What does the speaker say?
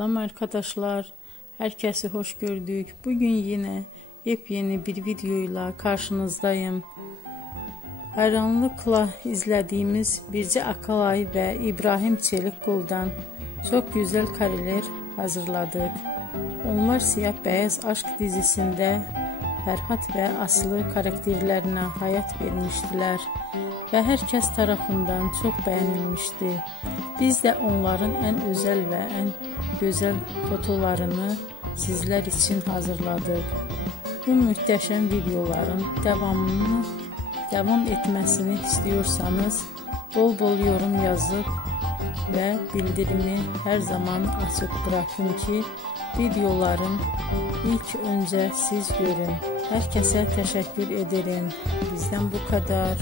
Selam arkadaşlar, herkesi hoş gördük. Bugün yine yepyeni bir videoyla karşınızdayım. Hayranlıkla izlediğimiz Birce Akalay ve İbrahim Çelikkol'dan çok güzel kareler hazırladık. Onlar Siyah Beyaz Aşk dizisinde Ferhat ve Aslı karakterlerine hayat vermiştiler ve herkes tarafından çok beğenilmişti. Biz de onların en özel ve en güzel fotolarını sizler için hazırladık. Bu muhteşem videoların devam etmesini istiyorsanız bol bol yorum yazıp ve bildirimi her zaman açık bırakın ki videoların ilk önce siz görün. Herkese teşekkür ederim. Bizden bu kadar.